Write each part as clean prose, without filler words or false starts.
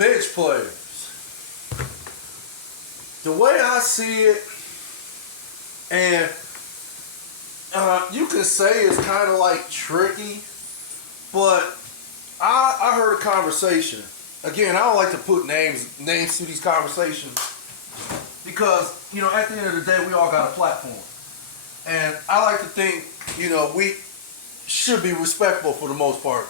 bench players. The way I see it, and you could say it's kind of like tricky, but I heard a conversation. Again, I don't like to put names to these conversations because, at the end of the day, we all got a platform. And I like to think, we should be respectful for the most part.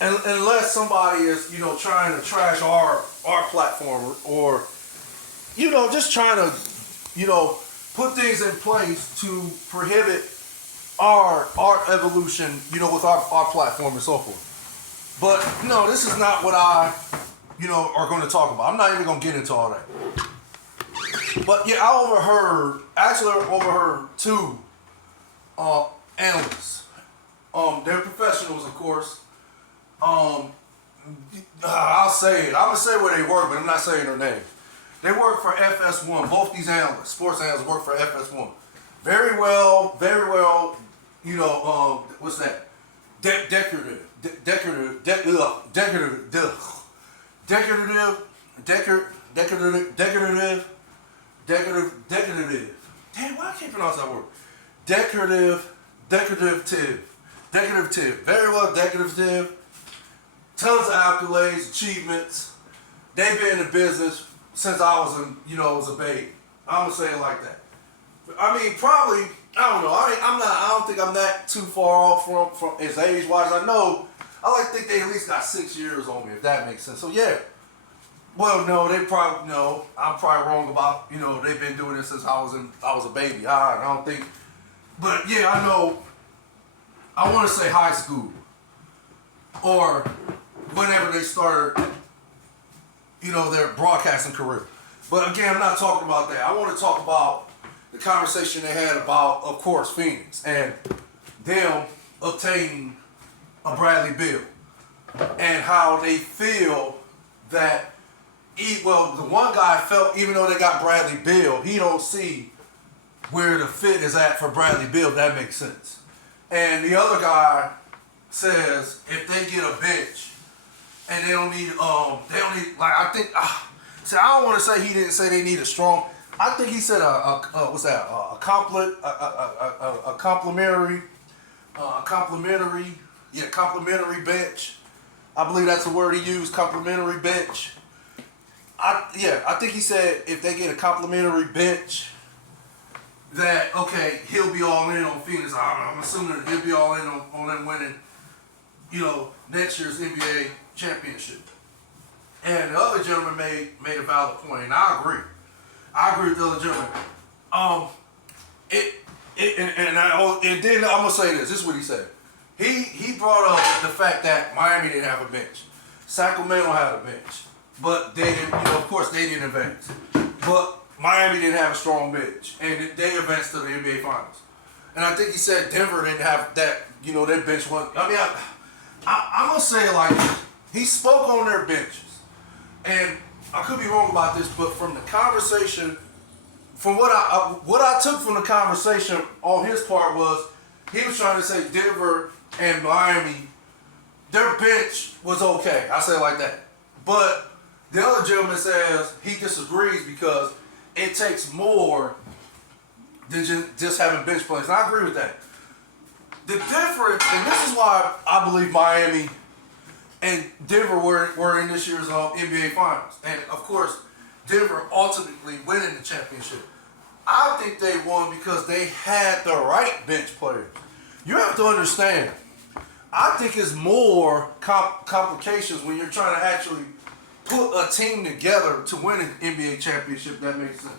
And unless somebody is, trying to trash our platform or, just trying to, put things in place to prohibit our evolution, with our platform and so forth. But no, this is not what I, are going to talk about. I'm not even going to get into all that. But yeah, I overheard two analysts. They're professionals, of course. I'll say it. I'm going to say where they work, but I'm not saying their names. They work for FS1. Both these analysts, sports analysts, work for FS1. Very well, what's that? Decorative. Damn, why I can't pronounce that word? Decorative. Very well decorative. Tons of accolades, achievements. They've been in the business since I was a baby. I'm gonna say it like that. I mean, probably, I don't know. I don't think I'm that too far off from his age wise. I like to think they at least got 6 years on me, if that makes sense. So yeah. Well, no, I'm probably wrong about, they've been doing this since I was a baby. I don't think. But yeah, I know. I want to say high school or whenever they started, their broadcasting career. But again, I'm not talking about that. I want to talk about the conversation they had about, of course, Phoenix and them obtaining a Bradley Beal and how they feel that, the one guy felt even though they got Bradley Beal, he don't see where the fit is at for Bradley Beal, if that makes sense. And the other guy says if they get a bench and they don't need, I don't want to say he didn't say they need a strong. I think he said a complimentary bench. I believe that's the word he used, complimentary bench. I think he said if they get a complimentary bench, that he'll be all in on Phoenix. I'm assuming that he'll be all in on them winning, next year's NBA championship. And the other gentleman made a valid point, and I agree. I agree with the other gentleman. And then I'm gonna say this. This is what he said. He brought up the fact that Miami didn't have a bench. Sacramento had a bench, but they didn't. Of course, they didn't advance. But Miami didn't have a strong bench, and they advanced to the NBA Finals. And I think he said Denver didn't have that. Their bench wasn't. I mean, I'm gonna say it like this. He spoke on their benches, and I could be wrong about this, but from the conversation, from what I took from the conversation on his part was he was trying to say Denver and Miami, their bench was okay. I say it like that. But the other gentleman says he disagrees because it takes more than just having bench players. And I agree with that. The difference, and this is why I believe Miami and Denver were in this year's NBA Finals. And of course, Denver ultimately winning the championship. I think they won because they had the right bench players. You have to understand, I think it's more complications when you're trying to actually put a team together to win an NBA championship, if that makes sense.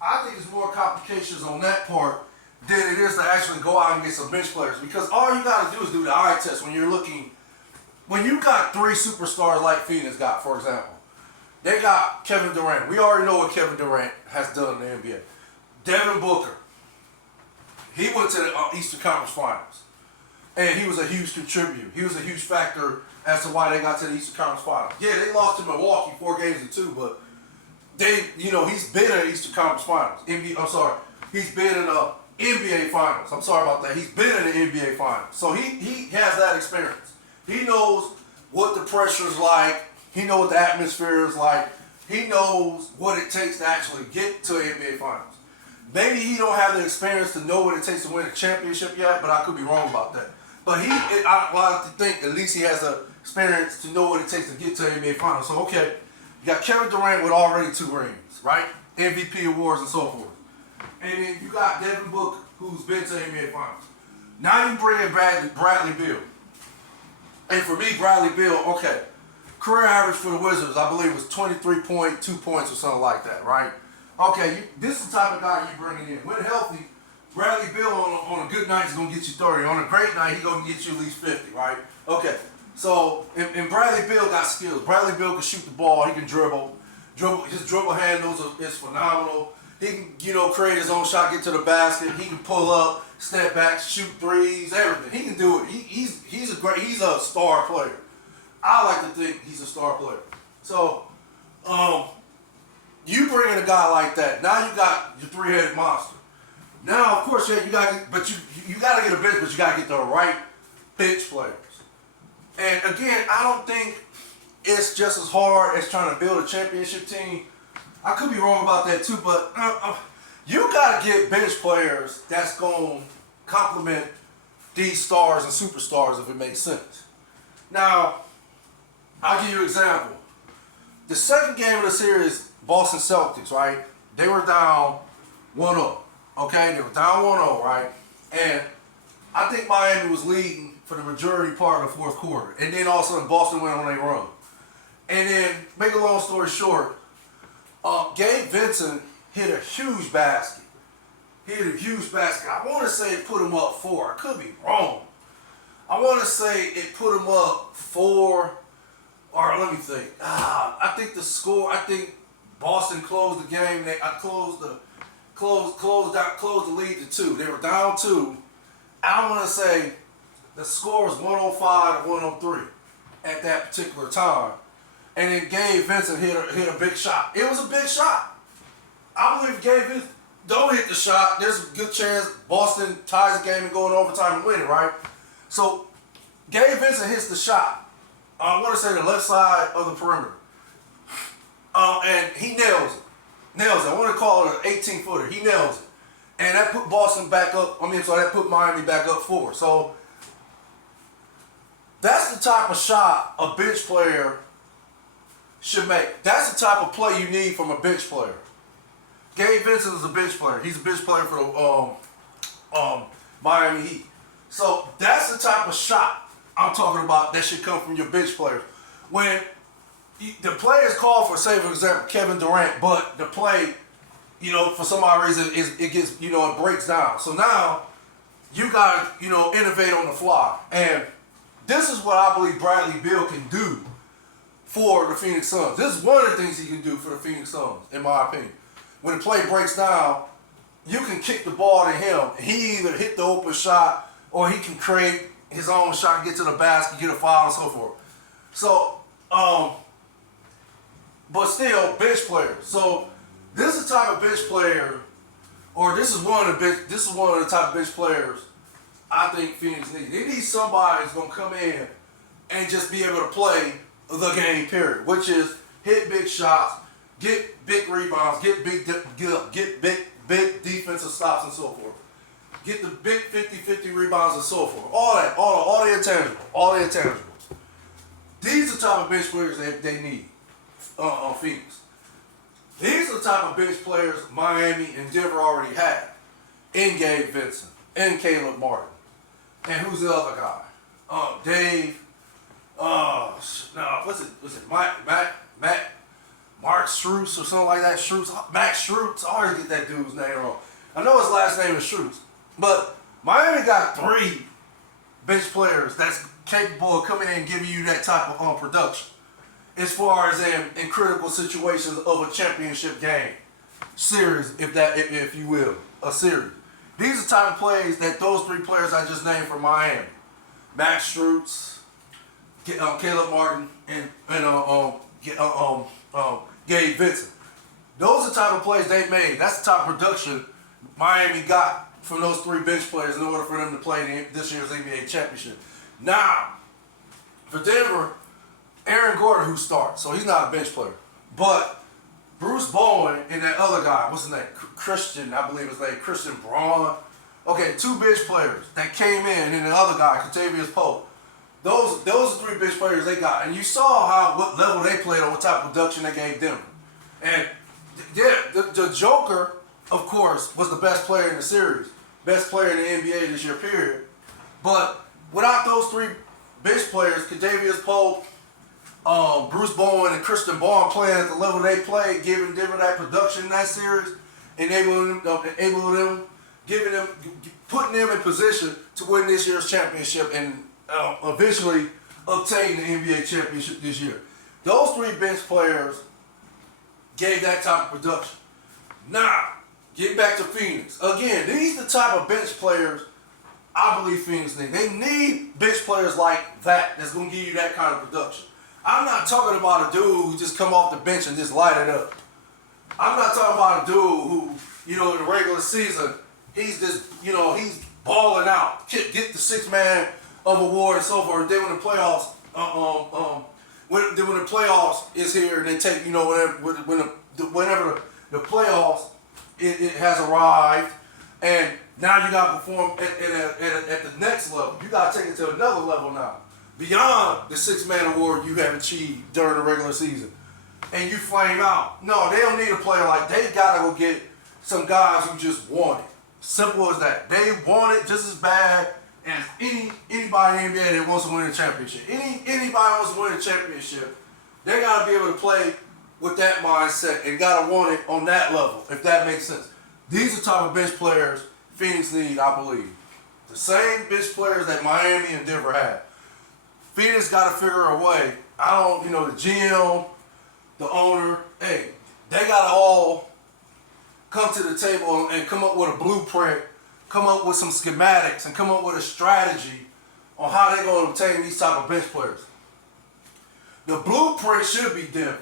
I think it's more complications on that part than it is to actually go out and get some bench players. Because all you got to do is do the eye test when you're looking. When you got three superstars like Phoenix got, for example, they got Kevin Durant. We already know what Kevin Durant has done in the NBA. Devin Booker. He went to the Eastern Conference Finals. And he was a huge contributor. He was a huge factor as to why they got to the Eastern Conference Finals. Yeah, they lost to Milwaukee 4-2, but he's been in the Eastern Conference Finals. He's been in the NBA Finals. I'm sorry about that. He's been in the NBA Finals. So he has that experience. He knows what the pressure is like He knows what the atmosphere is like. He knows what it takes to actually get to the NBA Finals. Maybe he don't have the experience to know what it takes to win a championship yet, but I could be wrong about that. But I like to think at least he has the experience to know what it takes to get to the NBA Finals. So, okay, you got Kevin Durant with already 2 rings, right? MVP awards and so forth. And then you got Devin Booker, who's been to the NBA Finals. Now you bring in Bradley Beal. And for me, Bradley Beal, okay, career average for the Wizards, I believe, was 23.2 points or something like that, right? Okay, this is the type of guy you bringing in. When healthy, Bradley Beal on a good night is going to get you 30. On a great night, he's going to get you at least 50, right? Okay, so, and Bradley Beal got skills. Bradley Beal can shoot the ball. He can dribble. His dribble handles is phenomenal. He can, create his own shot, get to the basket. He can pull up, step back, shoot threes, everything. He can do it. He's a star player. I like to think he's a star player. So, you bring in a guy like that. Now you got your 3-headed monster. Now, of course, you got to get a bench, but you got to get the right bench players. And again, I don't think it's just as hard as trying to build a championship team. I could be wrong about that too, but you got to get bench players that's going to complement these stars and superstars if it makes sense. Now, I'll give you an example. The second game of the series, Boston Celtics, right? They were down 1-0. Okay, they were down 1-0, right? And I think Miami was leading for the majority part of the fourth quarter. And then all of a sudden, Boston went on a run. And then, make a long story short, Gabe Vincent hit a huge basket. I want to say it put him up 4. I could be wrong. I want to say it put him up 4. Or let me think. I think the score. I think Boston closed the game. Closed the lead to 2. They were down 2. I want to say the score was 105 to 103 at that particular time. And then Gabe Vincent hit a big shot. It was a big shot. I believe Gabe Vincent don't hit the shot. There's a good chance Boston ties the game and go in overtime and win it, right? So Gabe Vincent hits the shot. I want to say the left side of the perimeter. And he nails it. I want to call it an 18-footer. He nails it. And that put Boston back up. That put Miami back up 4. So that's the type of shot a bench player should make. That's the type of play you need from a bench player. Gabe Vincent is a bench player. He's a bench player for the Miami Heat. So that's the type of shot I'm talking about that should come from your bench players. When the play is called for, say for example, Kevin Durant, but the play, for some odd reason, it gets, it breaks down. So now you got to, innovate on the fly. And this is what I believe Bradley Beal can do for the Phoenix Suns. This is one of the things he can do for the Phoenix Suns, in my opinion. When the play breaks down, you can kick the ball to him. He either hit the open shot or he can create his own shot, get to the basket, get a foul, and so forth. So, but still, bench player. So this is the type of bench player, or this is one of the type of bench players I think Phoenix needs. They need somebody who's gonna come in and just be able to play the game, period. Which is hit big shots, get big rebounds, get big defensive stops and so forth. Get the big 50-50 rebounds and so forth. All that, all the intangibles. These are the type of bench players they need on Phoenix. These are the type of bench players Miami and Denver already had. In Gabe Vincent, in Caleb Martin. And who's the other guy? Dave. What's it? Mark Strus or something like that. Max Strus. I always get that dude's name wrong. I know his last name is Strus. But Miami got 3 bench players that's capable of coming in and giving you that type of production. As far as in critical situations of a championship game. Series, if you will. A series. These are the type of plays that those 3 players I just named from Miami. Max Strus, Caleb Martin, and Gabe Vincent. Those are the type of plays they made. That's the type of production Miami got from those 3 bench players in order for them to play this year's NBA championship. Now, for Denver, Aaron Gordon who starts, so he's not a bench player. But Bruce Bowen and that other guy, what's his name? Christian, I believe his name, Christian Braun. Okay, 2 bench players that came in, and the other guy, Kentavious Pope. Those are 3 bench players they got, and you saw what level they played on, what type of production they gave them. And yeah, the Joker, of course, was the best player in the series, best player in the NBA this year, period. But without those 3 bench players, Kentavious Pope, Bruce Bowen, and Christian Braun playing at the level they played, giving Denver that production in that series, putting them in position to win this year's championship and eventually obtain the NBA championship this year. Those 3 bench players gave that type of production. Now, get back to Phoenix. Again, these are the type of bench players I believe Phoenix need. They need bench players like that that's going to give you that kind of production. I'm not talking about a dude who just come off the bench and just light it up. I'm not talking about a dude who, in the regular season, he's just, he's balling out. Get the 6th man of award and so forth. Then when the playoffs, when the playoffs is here, and they take, whenever the playoffs it has arrived, and now you got to perform at the next level. You got to take it to another level now, beyond the 6th man award you have achieved during the regular season, and you flame out. No, they don't need a player like they got to go get some guys who just want it. Simple as that. They want it just as bad as anybody in the NBA that wants to win a championship. Anybody wants to win a championship, they got to be able to play with that mindset and got to want it on that level, if that makes sense. These are the type of bench players Phoenix need, I believe. The same bench players that Miami and Denver had. Phoenix got to figure a way. The GM, the owner, hey, they got to all come to the table and come up with a blueprint, come up with some schematics, and come up with a strategy on how they're going to obtain these type of bench players. The blueprint should be Denver,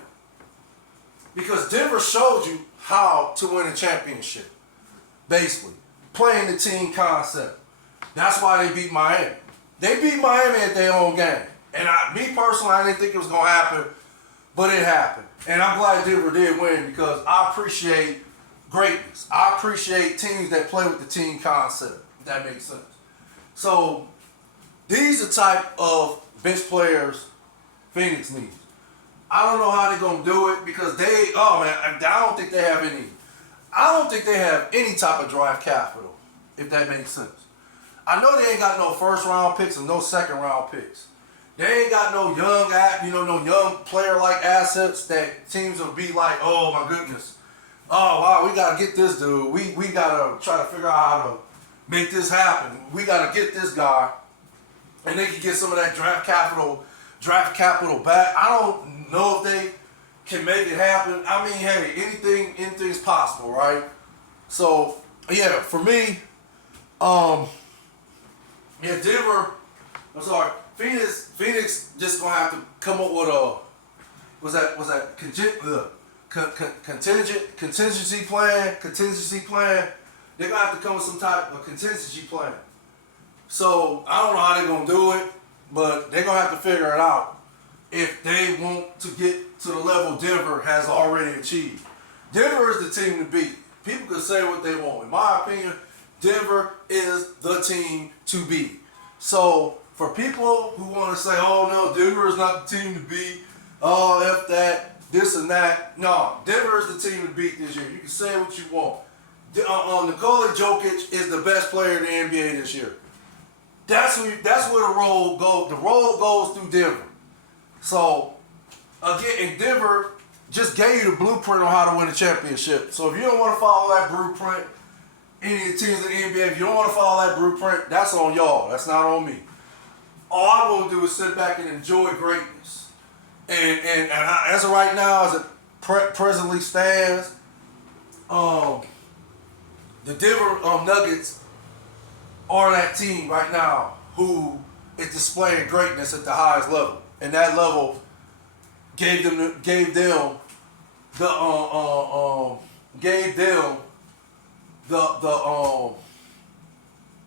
because Denver showed you how to win a championship, basically, playing the team concept. That's why they beat Miami. They beat Miami at their own game. And me personally, I didn't think it was going to happen, but it happened. And I'm glad Denver did win, because I appreciate greatness. I appreciate teams that play with the team concept, if that makes sense. So these are the type of bench players Phoenix needs. I don't know how they're going to do it, because I don't think they have any type of draft capital, if that makes sense. I know they ain't got no 1st round picks and no 2nd round picks. They ain't got no young player like assets that teams will be like, oh my goodness, oh wow, we gotta get this dude. We gotta try to figure out how to make this happen. We gotta get this guy, and they can get some of that draft capital back. I don't know if they can make it happen. I mean, hey, anything's possible, right? So yeah, for me, Phoenix just gonna have to come up with a contingency plan. They're gonna have to come with some type of contingency plan. So I don't know how they're gonna do it, but they're gonna have to figure it out if they want to get to the level Denver has already achieved. Denver is the team to beat. People can say what they want. In my opinion, Denver is the team to beat. So for people who want to say, oh no, Denver is not the team to beat, oh F that, this and that. No, Denver is the team to beat this year. You can say what you want. Nikola Jokic is the best player in the NBA this year. That's where the road goes. The road goes through Denver. So again, and Denver just gave you the blueprint on how to win a championship. So if you don't want to follow that blueprint, any of the teams in the NBA, if you don't want to follow that blueprint, that's on y'all. That's not on me. All I want to do is sit back and enjoy greatness. And as of right now, as it presently stands, the Denver Nuggets are that team right now who is displaying greatness at the highest level, and that level gave them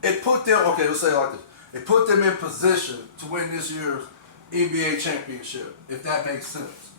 it put them, okay, let's say it like this. It put them in position to win this year's NBA championship, if that makes sense.